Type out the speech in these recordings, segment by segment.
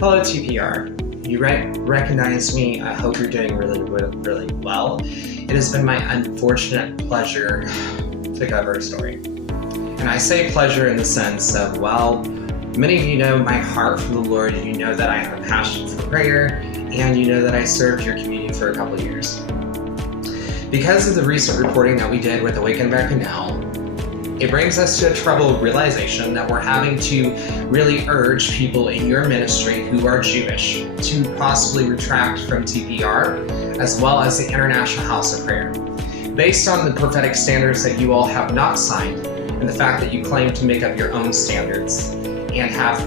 Hello, TPR. You recognize me. I hope you're doing really well. It has been my unfortunate pleasure to cover a story. And I say pleasure in the sense of, well, many of you know my heart for the Lord. You know that I have a passion for prayer, and you know that I served your community for a couple of years. Because of the recent reporting that we did with Awaken America Now, it brings us to a troubled realization that we're having to really urge people in your ministry who are Jewish to possibly retract from TPR, as well as the International House of Prayer. Based on the prophetic standards that you all have not signed, and the fact that you claim to make up your own standards and have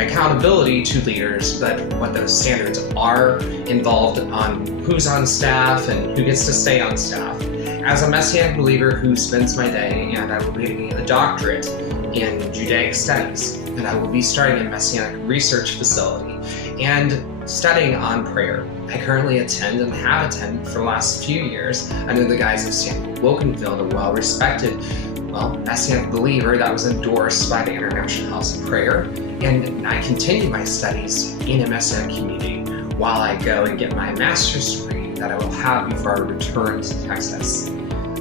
accountability to leaders, but what those standards are involved on who's on staff and who gets to stay on staff. As a Messianic believer who spends my day, and I will be getting a doctorate in Judaic studies, and I will be starting a Messianic research facility and studying on prayer. I currently attend and have attended for the last few years under the guise of Samuel Wilkenfield, a well-respected, Messianic believer that was endorsed by the International House of Prayer, and I continue my studies in a Messianic community while I go and get my master's degree that I will have before I return to Texas.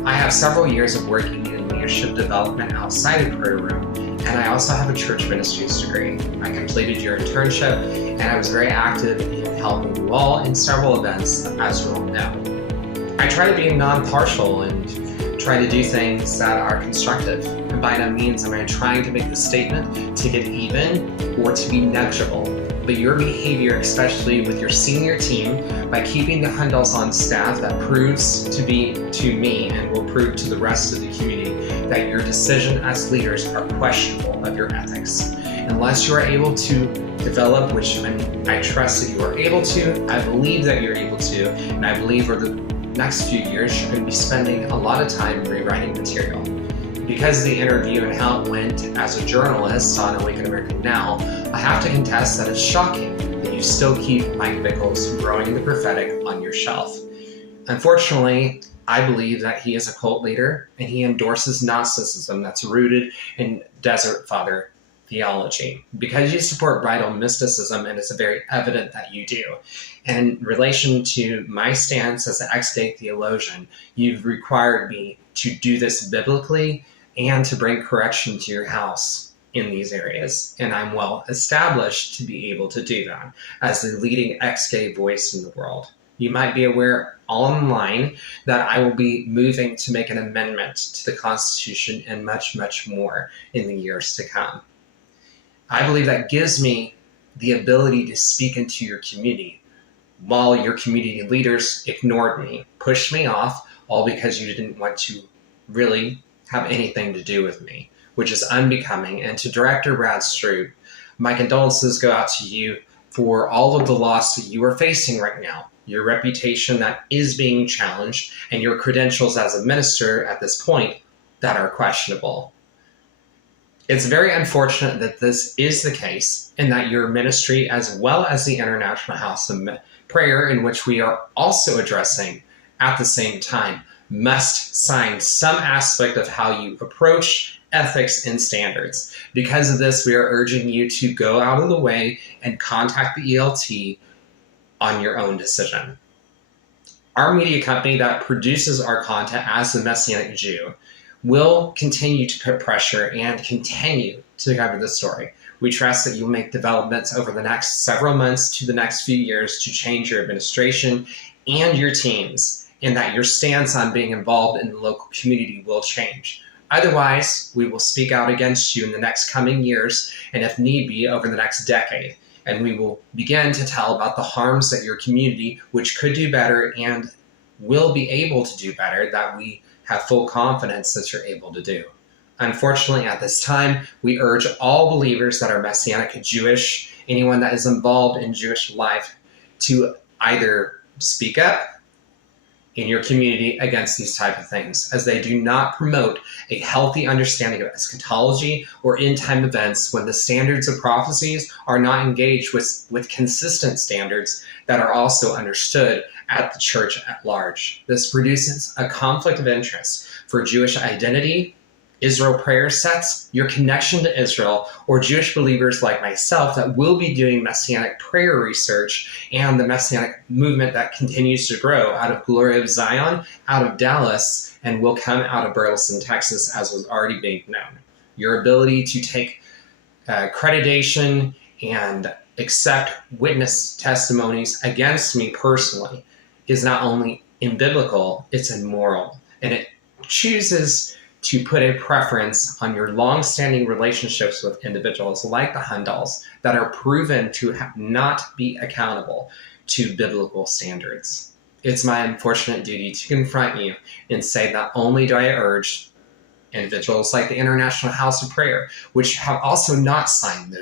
I have several years of working in leadership development outside of prayer room, and I also have a church ministries degree. I completed your internship, and I was very active in helping you all in several events, as you all know. I try to be non-partial and try to do things that are constructive. And by no means am I trying to make the statement to get even or to be negligible. But your behavior, especially with your senior team, by keeping the Hundals on staff, that proves to me and will prove to the rest of the community that your decision as leaders are questionable of your ethics. Unless you are able to develop, which I trust that you are able to, I believe that you're able to, and I believe for the next few years you're going to be spending a lot of time rewriting material. Because of the interview and how it went as a journalist on Awaken America Now, I have to contest that it's shocking that you still keep Mike Bickle's Growing in the Prophetic on your shelf. Unfortunately, I believe that he is a cult leader and he endorses Gnosticism that's rooted in Desert Father theology. Because you support bridal mysticism, and it's very evident that you do. And in relation to my stance as an ex-gay theologian, you've required me to do this biblically and to bring correction to your house in these areas. And I'm well established to be able to do that as the leading ex-gay voice in the world. You might be aware online that I will be moving to make an amendment to the Constitution and much, much more in the years to come. I believe that gives me the ability to speak into your community while your community leaders ignored me, pushed me off, all because you didn't want to really have anything to do with me, which is unbecoming. And to Director Brad Stroop, my condolences go out to you for all of the loss that you are facing right now, your reputation that is being challenged, and your credentials as a minister at this point that are questionable. It's very unfortunate that this is the case, and that your ministry, as well as the International House of Prayer, in which we are also addressing at the same time, must sign some aspect of how you approach ethics and standards. Because of this, we are urging you to go out of the way and contact the ELT on your own decision. Our media company that produces our content as the Messianic Jew will continue to put pressure and continue to cover the story. We trust that you'll make developments over the next several months to the next few years to change your administration and your teams, and that your stance on being involved in the local community will change. Otherwise, we will speak out against you in the next coming years, and if need be, over the next decade. And we will begin to tell about the harms that your community, which could do better and will be able to do better, that we have full confidence that you're able to do. Unfortunately, at this time, we urge all believers that are Messianic Jewish, anyone that is involved in Jewish life, to either speak up in your community against these type of things, as they do not promote a healthy understanding of eschatology or end-time events when the standards of prophecies are not engaged with consistent standards that are also understood at the church at large. This produces a conflict of interest for Jewish identity Israel prayer sets, your connection to Israel, or Jewish believers like myself that will be doing Messianic prayer research and the Messianic movement that continues to grow out of Glory of Zion, out of Dallas, and will come out of Burleson, Texas, as was already being known. Your ability to take accreditation and accept witness testimonies against me personally is not only imbiblical, it's immoral. And it chooses to put a preference on your long-standing relationships with individuals like the Hundals that are proven to not be accountable to biblical standards. It's my unfortunate duty to confront you and say not only do I urge individuals like the International House of Prayer, which have also not signed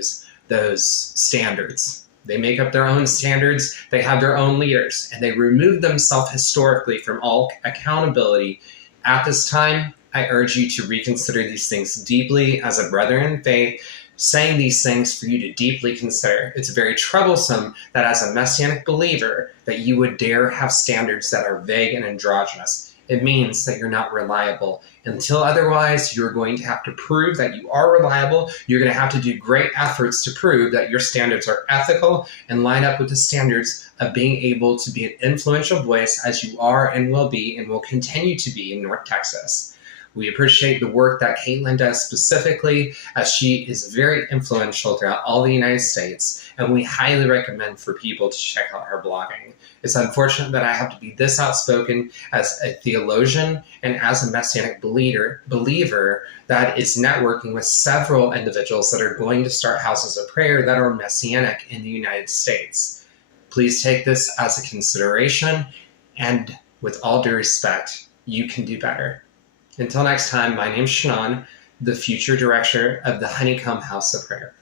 those standards. They make up their own standards, they have their own leaders, and they remove themselves historically from all accountability. At this time, I urge you to reconsider these things deeply as a brethren in faith, saying these things for you to deeply consider. It's very troublesome that as a Messianic believer that you would dare have standards that are vague and androgynous. It means that you're not reliable. Until otherwise, you're going to have to prove that you are reliable. You're going to have to do great efforts to prove that your standards are ethical and line up with the standards of being able to be an influential voice as you are and will be and will continue to be in North Texas. We appreciate the work that Caitlin does specifically, as she is very influential throughout all the United States, and we highly recommend for people to check out her blogging. It's unfortunate that I have to be this outspoken as a theologian and as a Messianic believer that is networking with several individuals that are going to start houses of prayer that are Messianic in the United States. Please take this as a consideration, and with all due respect, you can do better. Until next time, my name is Shannon, the future director of the Honeycomb House of Prayer.